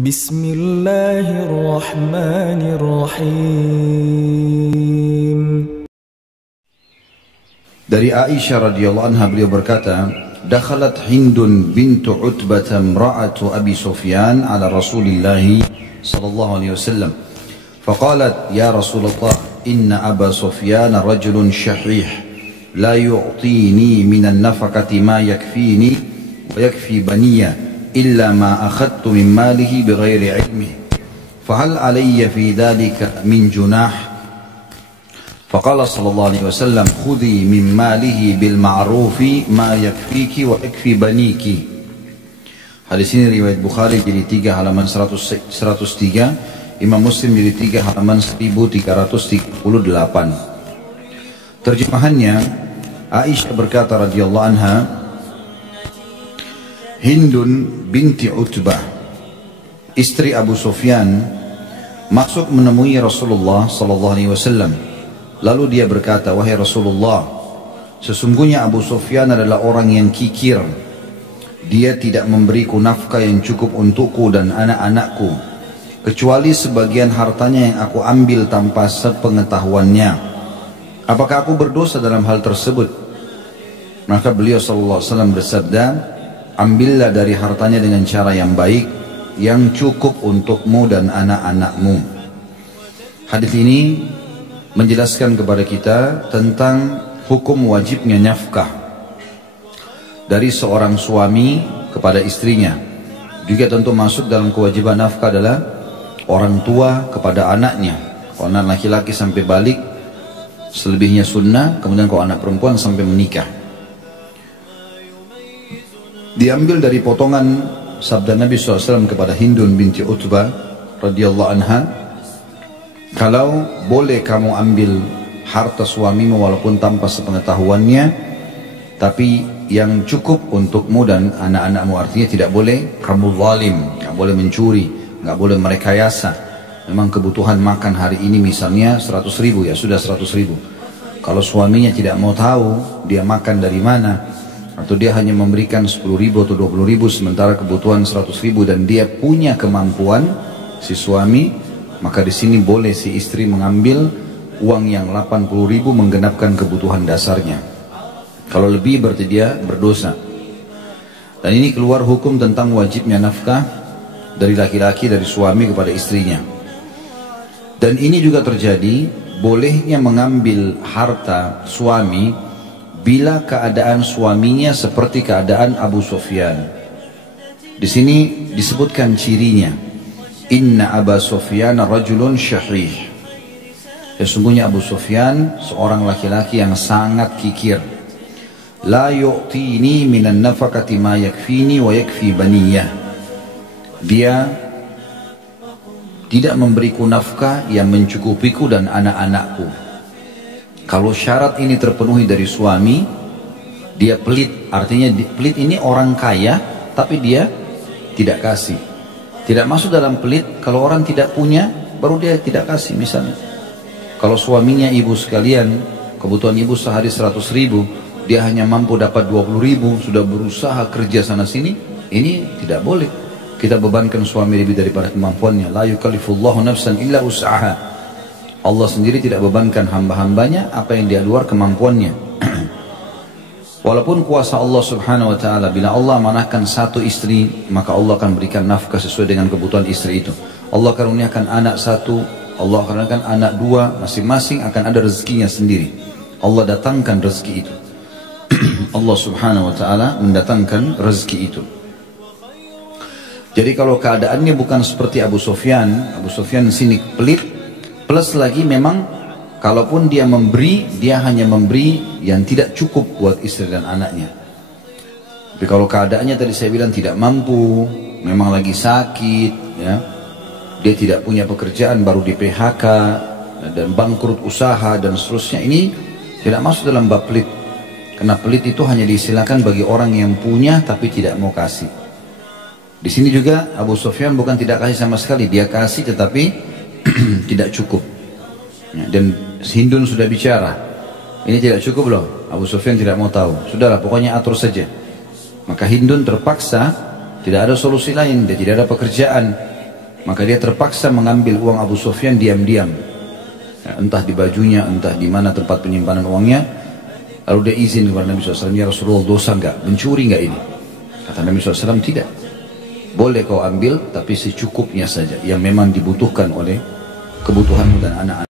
Bismillahirrahmanirrahim. Dari Aisyah radhiyallahu anha beliau berkata, "Dakhalat Hindun bintu Utbah imra'atu Abi Sufyan ala Rasulillah sallallahu alaihi wasallam. Faqalat, ya Rasulullah, inna Aba Sufyan rajulun syahih, la yu'tini minan nafaqati ma yakfini wa yakfi baniya illa ma akhadtu min malihi bighairi ilmihi. Fahal alayya fi dhalika min junah?" Faqala sallallahu alaihi wasallam, "Khudhi min malihi bil ma'rufi ma yakfiki wa yakfi baniki." Hadis ini riwayat Bukhari jadi 3 halaman 103, Imam Muslim jadi 3 halaman 1338. Terjemahannya, Aisyah berkata radhiyallahu anha, Hindun binti Utbah, istri Abu Sufyan, masuk menemui Rasulullah sallallahu alaihi wasallam. Lalu dia berkata, "Wahai Rasulullah, sesungguhnya Abu Sufyan adalah orang yang kikir. Dia tidak memberiku nafkah yang cukup untukku dan anak-anakku, kecuali sebagian hartanya yang aku ambil tanpa sepengetahuannya. Apakah aku berdosa dalam hal tersebut?" Maka beliau sallallahu alaihi wasallam bersabda, "Ambillah dari hartanya dengan cara yang baik, yang cukup untukmu dan anak-anakmu." Hadis ini menjelaskan kepada kita tentang hukum wajibnya nafkah dari seorang suami kepada istrinya. Juga tentu masuk dalam kewajiban nafkah adalah orang tua kepada anaknya. Kalau anak laki-laki sampai balik, selebihnya sunnah. Kemudian kalau anak perempuan sampai menikah. Diambil dari potongan sabda Nabi SAW kepada Hindun binti Utbah radhiyallahu anha, "Kalau boleh kamu ambil harta suamimu walaupun tanpa sepengetahuannya, tapi yang cukup untukmu dan anak-anakmu." Artinya tidak boleh kamu zalim, nggak boleh mencuri, nggak boleh merekayasa. Memang kebutuhan makan hari ini misalnya 100.000, ya sudah 100.000. Kalau suaminya tidak mau tahu dia makan dari mana, atau dia hanya memberikan 10.000 atau 20.000 sementara kebutuhan 100.000 dan dia punya kemampuan si suami, maka di sini boleh si istri mengambil uang yang 80.000 menggenapkan kebutuhan dasarnya. Kalau lebih berarti dia berdosa. Dan ini keluar hukum tentang wajibnya nafkah dari laki-laki, dari suami kepada istrinya. Dan ini juga terjadi bolehnya mengambil harta suami bila keadaan suaminya seperti keadaan Abu Sufyan. Di sini disebutkan cirinya. Inna Aba Sufyan rajulun syahih. Sesungguhnya Abu Sufyan seorang laki-laki yang sangat kikir. La yu'tini minan nafaqati ma yakfini wa yakfi baniyah. Dia tidak memberiku nafkah yang mencukupiku dan anak-anakku. Kalau syarat ini terpenuhi dari suami, dia pelit. Artinya pelit ini orang kaya tapi dia tidak kasih. Tidak masuk dalam pelit kalau orang tidak punya baru dia tidak kasih. Misalnya kalau suaminya ibu sekalian, kebutuhan ibu sehari 100.000, dia hanya mampu dapat 20.000, sudah berusaha kerja sana sini, ini tidak boleh kita bebankan suami lebih daripada kemampuannya. La yukallifullahu nafsan illa usaha. Allah sendiri tidak bebankan hamba-hambanya apa yang dia luar kemampuannya. Walaupun kuasa Allah subhanahu wa ta'ala, bila Allah amanahkan satu istri, maka Allah akan berikan nafkah sesuai dengan kebutuhan istri itu. Allah karuniakan anak satu, Allah karuniakan anak dua, masing-masing akan ada rezekinya sendiri. Allah datangkan rezeki itu. Allah subhanahu wa ta'ala mendatangkan rezeki itu. Jadi kalau keadaannya bukan seperti Abu Sufyan di sini pelit, plus lagi memang kalaupun dia memberi, dia hanya memberi yang tidak cukup buat istri dan anaknya. Tapi kalau keadaannya tadi saya bilang tidak mampu, memang lagi sakit, ya, dia tidak punya pekerjaan, baru di PHK dan bangkrut usaha dan seterusnya, ini tidak masuk dalam bab pelit. Karena pelit itu hanya diistilahkan bagi orang yang punya tapi tidak mau kasih. Di sini juga Abu Sufyan bukan tidak kasih sama sekali, dia kasih tetapi tidak cukup. Ya, dan Hindun sudah bicara, ini tidak cukup loh. Abu Sufyan tidak mau tahu. Sudahlah, pokoknya atur saja. Maka Hindun terpaksa, tidak ada solusi lain, dia tidak ada pekerjaan. Maka dia terpaksa mengambil uang Abu Sufyan diam-diam, ya, entah di bajunya, entah di mana tempat penyimpanan uangnya. Lalu dia izin kepada Nabi SAW, ya Rasulullah, dosa enggak, mencuri enggak ini? Kata Nabi SAW, tidak. Boleh kau ambil, tapi secukupnya saja, yang memang dibutuhkan oleh kebutuhanmu dan anak-anak.